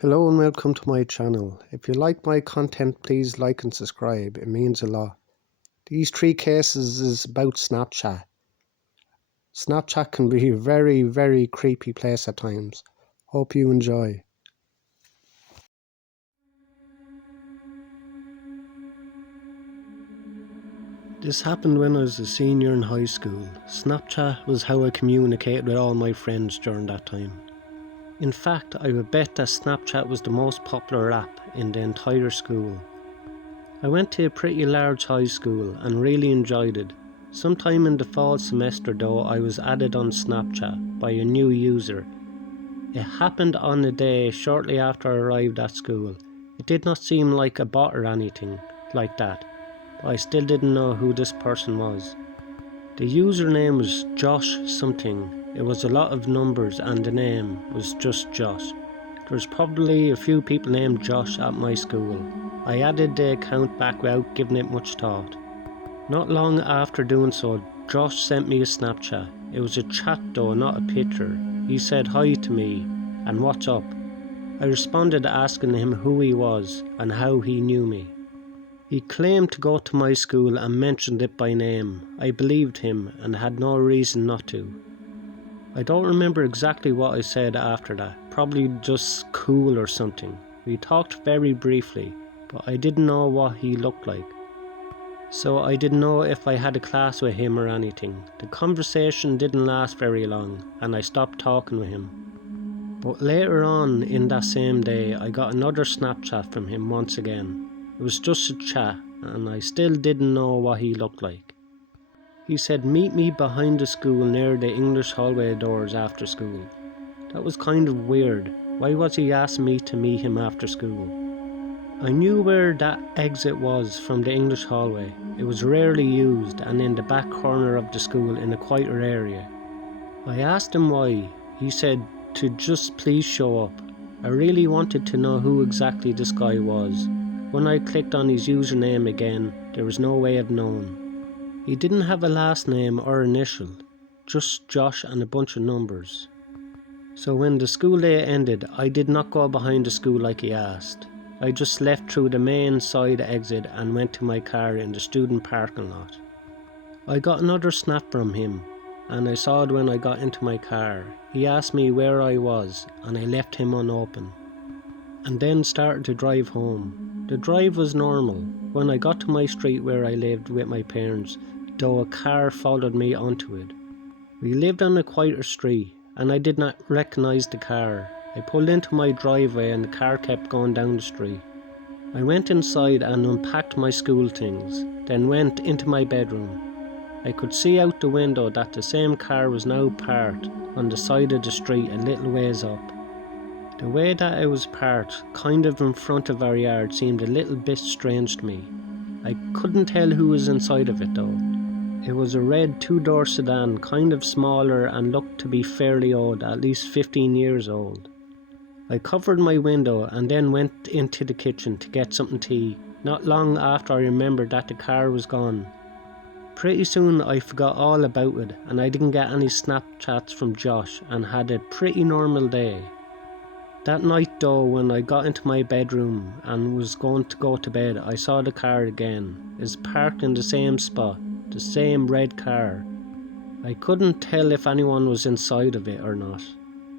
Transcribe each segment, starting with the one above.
Hello and welcome to my channel. If you like my content, please like and subscribe. It means a lot. These three cases is about Snapchat. Snapchat can be a very creepy place at times. Hope you enjoy. This happened when I was a senior in high school. Snapchat was how I communicated with all my friends during that time. In fact, I would bet that Snapchat was the most popular app in the entire school. I went to a pretty large high school and really enjoyed it. Sometime in the fall semester though, I was added on Snapchat by a new user. It happened on a day shortly after I arrived at school. It did not seem like a bot or anything like that, but I still didn't know who this person was. The username was Josh something. It was a lot of numbers and the name was just Josh. There was probably a few people named Josh at my school. I added the account back without giving it much thought. Not long after doing so, Josh sent me a Snapchat. It was a chat though, not a picture. He said hi to me and what's up. I responded asking him who he was and how he knew me. He claimed to go to my school and mentioned it by name. I believed him and had no reason not to. I don't remember exactly what I said after that, probably just cool or something. We talked very briefly, but I didn't know what he looked like. So I didn't know if I had a class with him or anything. The conversation didn't last very long and I stopped talking with him. But later on in that same day, I got another Snapchat from him once again. It was just a chat and I still didn't know what he looked like. He said meet me behind the school near the English hallway doors after school. That was kind of weird. Why was he asking me to meet him after school? I knew where that exit was from the English hallway. It was rarely used and in the back corner of the school in a quieter area. I asked him why. He said to just please show up. I really wanted to know who exactly this guy was. When I clicked on his username again, there was no way of knowing. He didn't have a last name or initial, just Josh and a bunch of numbers. So when the school day ended, I did not go behind the school like he asked. I just left through the main side exit and went to my car in the student parking lot. I got another snap from him and I saw it when I got into my car. He asked me where I was and I left him unopened, and then started to drive home. The drive was normal. When I got to my street where I lived with my parents, though a car followed me onto it. We lived on a quieter street and I did not recognise the car. I pulled into my driveway and the car kept going down the street. I went inside and unpacked my school things, then went into my bedroom. I could see out the window that the same car was now parked on the side of the street a little ways up. The way that it was parked, kind of in front of our yard, seemed a little bit strange to me. I couldn't tell who was inside of it though. It was a red two-door sedan, kind of smaller and looked to be fairly old, at least 15 years old. I covered my window and then went into the kitchen to get something to eat. Not long after I remembered that the car was gone. Pretty soon I forgot all about it and I didn't get any Snapchats from Josh and had a pretty normal day. That night though, when I got into my bedroom and was going to go to bed, I saw the car again. It's parked in the same spot, the same red car. I couldn't tell if anyone was inside of it or not.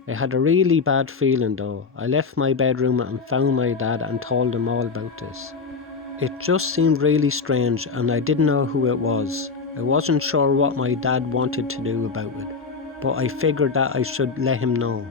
I had a really bad feeling though. I left my bedroom and found my dad and told him all about this. It just seemed really strange and I didn't know who it was. I wasn't sure what my dad wanted to do about it, but I figured that I should let him know.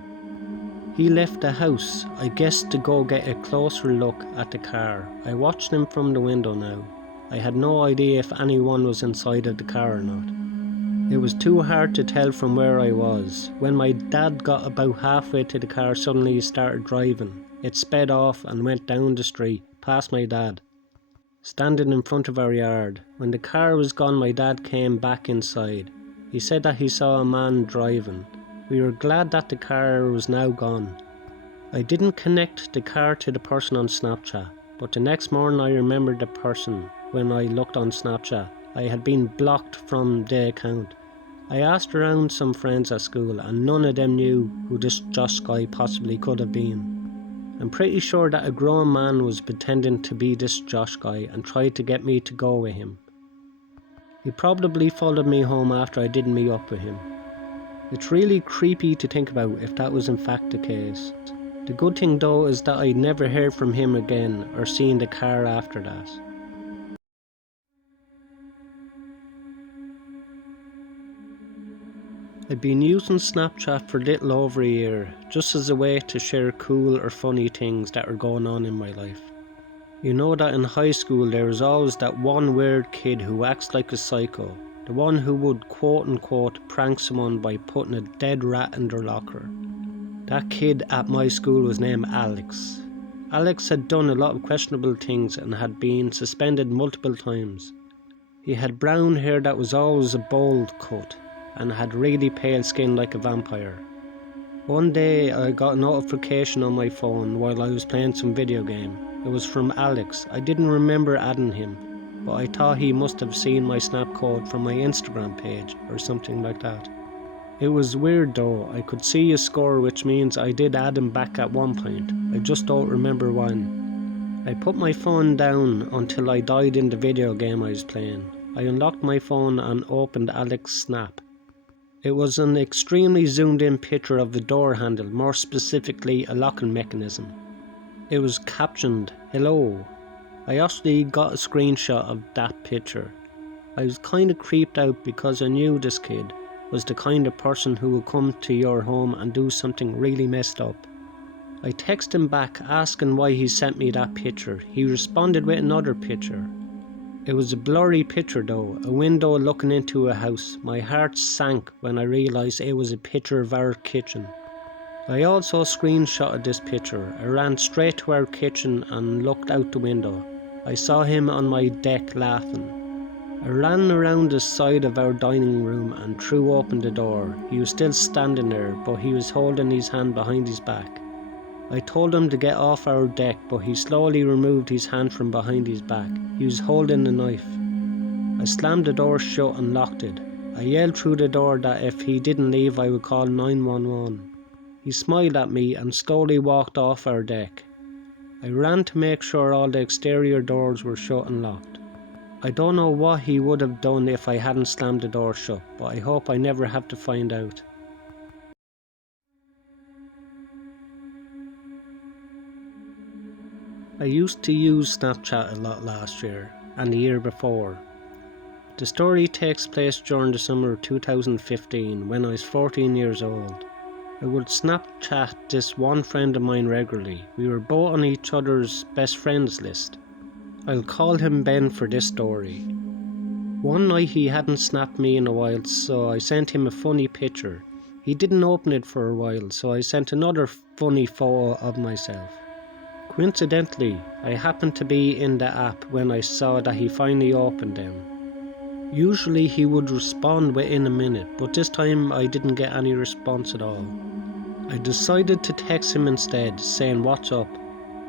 He left the house, I guess to go get a closer look at the car. I watched him from the window now. I had no idea if anyone was inside of the car or not. It was too hard to tell from where I was. When my dad got about halfway to the car, suddenly he started driving. It sped off and went down the street, past my dad, standing in front of our yard. When the car was gone, my dad came back inside. He said that he saw a man driving. We were glad that the car was now gone. I didn't connect the car to the person on Snapchat, but the next morning I remembered the person when I looked on Snapchat. I had been blocked from the account. I asked around some friends at school and none of them knew who this Josh guy possibly could have been. I'm pretty sure that a grown man was pretending to be this Josh guy and tried to get me to go with him. He probably followed me home after I didn't meet up with him. It's really creepy to think about if that was in fact the case. The good thing though is that I never heard from him again or seen the car after that. I've been using Snapchat for a little over a year, just as a way to share cool or funny things that are going on in my life. You know that in high school there is always that one weird kid who acts like a psycho, the one who would quote unquote prank someone by putting a dead rat in their locker. That kid at my school was named Alex. Alex had done a lot of questionable things and had been suspended multiple times. He had brown hair that was always a bold cut, and had really pale skin like a vampire. One day I got a notification on my phone while I was playing some video game. It was from Alex. I didn't remember adding him, but I thought he must have seen my snap code from my Instagram page or something like that. It was weird though. I could see a score, which means I did add him back at one point. I just don't remember when. I put my phone down until I died in the video game I was playing. I unlocked my phone and opened Alex's snap. It was an extremely zoomed in picture of the door handle, more specifically a locking mechanism. It was captioned, "Hello." I actually got a screenshot of that picture. I was kinda creeped out because I knew this kid was the kind of person who would come to your home and do something really messed up. I texted him back asking why he sent me that picture. He responded with another picture. It was a blurry picture though, a window looking into a house. My heart sank when I realised it was a picture of our kitchen. I also screenshotted this picture. I ran straight to our kitchen and looked out the window. I saw him on my deck laughing. I ran around the side of our dining room and threw open the door. He was still standing there, but he was holding his hand behind his back. I told him to get off our deck, but he slowly removed his hand from behind his back. He was holding a knife. I slammed the door shut and locked it. I yelled through the door that if he didn't leave I would call 911. He smiled at me and slowly walked off our deck. I ran to make sure all the exterior doors were shut and locked. I don't know what he would have done if I hadn't slammed the door shut, but I hope I never have to find out. I used to use Snapchat a lot last year and the year before. The story takes place during the summer of 2015 when I was 14 years old. I would Snapchat this one friend of mine regularly. We were both on each other's best friends list. I'll call him Ben for this story. One night he hadn't snapped me in a while, so I sent him a funny picture. He didn't open it for a while, so I sent another funny photo of myself. Coincidentally, I happened to be in the app when I saw that he finally opened them. Usually he would respond within a minute, but this time I didn't get any response at all. I decided to text him instead, saying "What's up?"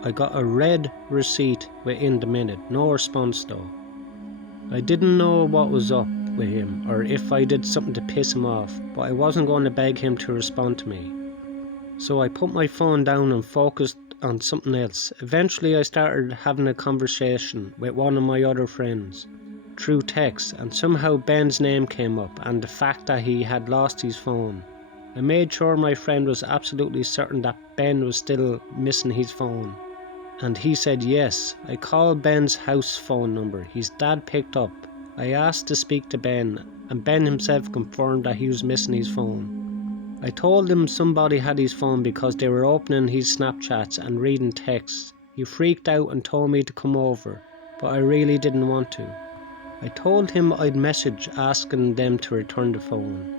I got a red receipt within the minute, no response though. I didn't know what was up with him or if I did something to piss him off, but I wasn't going to beg him to respond to me. So I put my phone down and focused on something else. Eventually I started having a conversation with one of my other friends through text, and somehow Ben's name came up and the fact that he had lost his phone. I made sure my friend was absolutely certain that Ben was still missing his phone, and he said yes. I called Ben's house phone number. His dad picked up. I asked to speak to Ben, and Ben himself confirmed that he was missing his phone. I told him somebody had his phone because they were opening his Snapchats and reading texts. He freaked out and told me to come over, but I really didn't want to. I told him I'd message asking them to return the phone.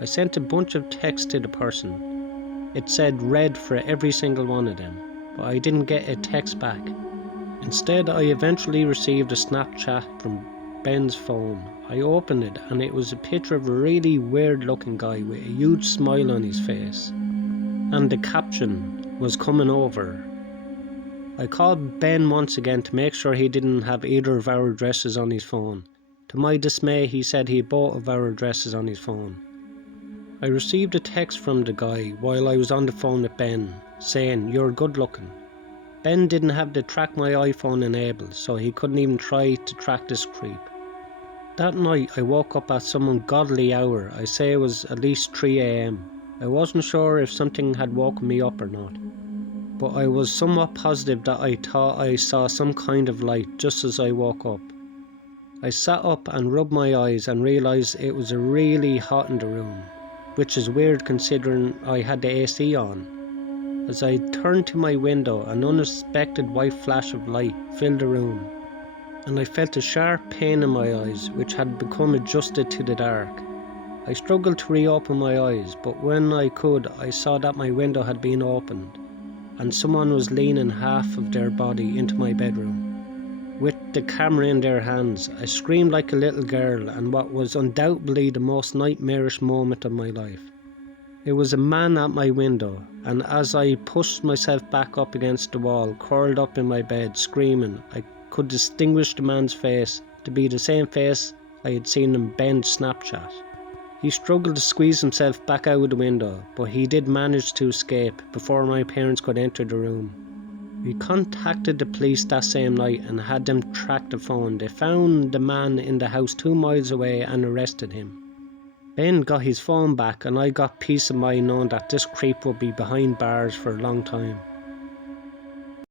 I sent a bunch of texts to the person. It said read for every single one of them, but I didn't get a text back. Instead, I eventually received a Snapchat from Ben's phone. I opened it and it was a picture of a really weird looking guy with a huge smile on his face. And the caption was "coming over." I called Ben once again to make sure he didn't have either of our addresses on his phone. To my dismay, he said he had both of our addresses on his phone. I received a text from the guy while I was on the phone with Ben saying "You're good looking." Ben didn't have the Track My iPhone enabled, so he couldn't even try to track this creep. That night I woke up at some ungodly hour. I say it was at least 3 AM. I wasn't sure if something had woken me up or not, but I was somewhat positive that I thought I saw some kind of light just as I woke up. I sat up and rubbed my eyes and realised it was really hot in the room, which is weird considering I had the AC on. As I turned to my window, an unexpected white flash of light filled the room, and I felt a sharp pain in my eyes which had become adjusted to the dark. I struggled to reopen my eyes, but when I could, I saw that my window had been opened and someone was leaning half of their body into my bedroom, with the camera in their hands. I screamed like a little girl, and what was undoubtedly the most nightmarish moment of my life. It was a man at my window, and as I pushed myself back up against the wall, curled up in my bed, screaming, I could distinguish the man's face to be the same face I had seen in Ben's Snapchat. He struggled to squeeze himself back out of the window, but he did manage to escape before my parents could enter the room. We contacted the police that same night and had them track the phone. They found the man in the house 2 miles away and arrested him. Ben got his phone back, and I got peace of mind knowing that this creep would be behind bars for a long time.